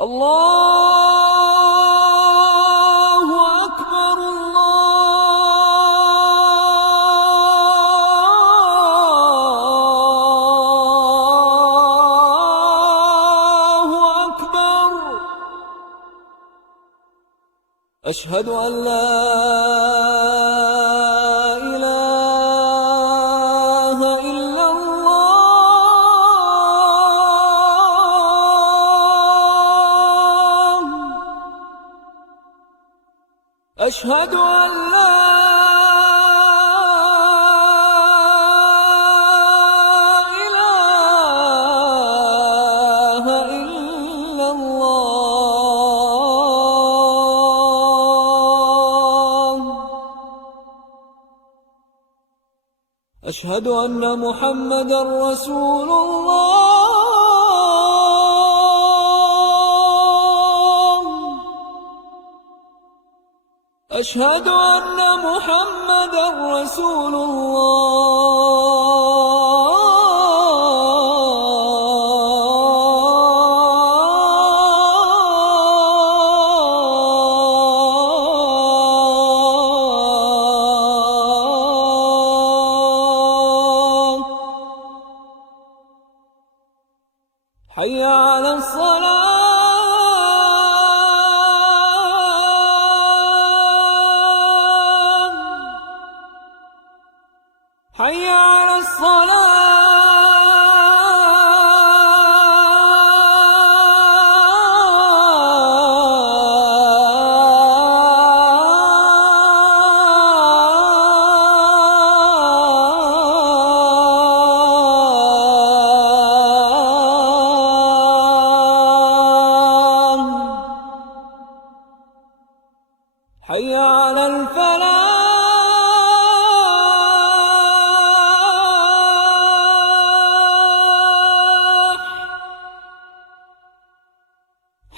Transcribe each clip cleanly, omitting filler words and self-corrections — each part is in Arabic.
الله أكبر الله أكبر. أشهد أن لا إله إلا الله. أشهد أن لا إله إلا الله. أشهد أن محمدًا رسول الله. أشهد أن محمدًا رسول الله. حي على الصلاة. حي على الصلاة. حي على الفلاح.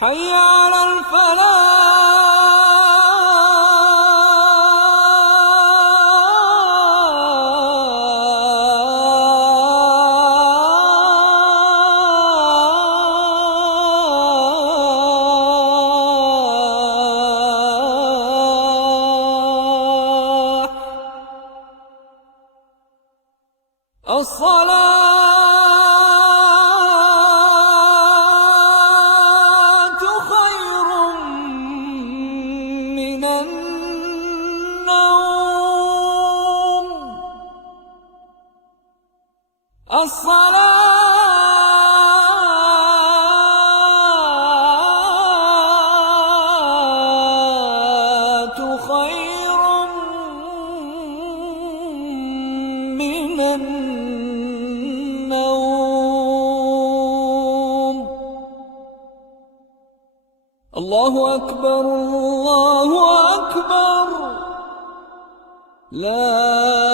حي على الفلاح. الصلاة خير من النوم. الصلاة خير من النوم. الله أكبر الله أكبر. لا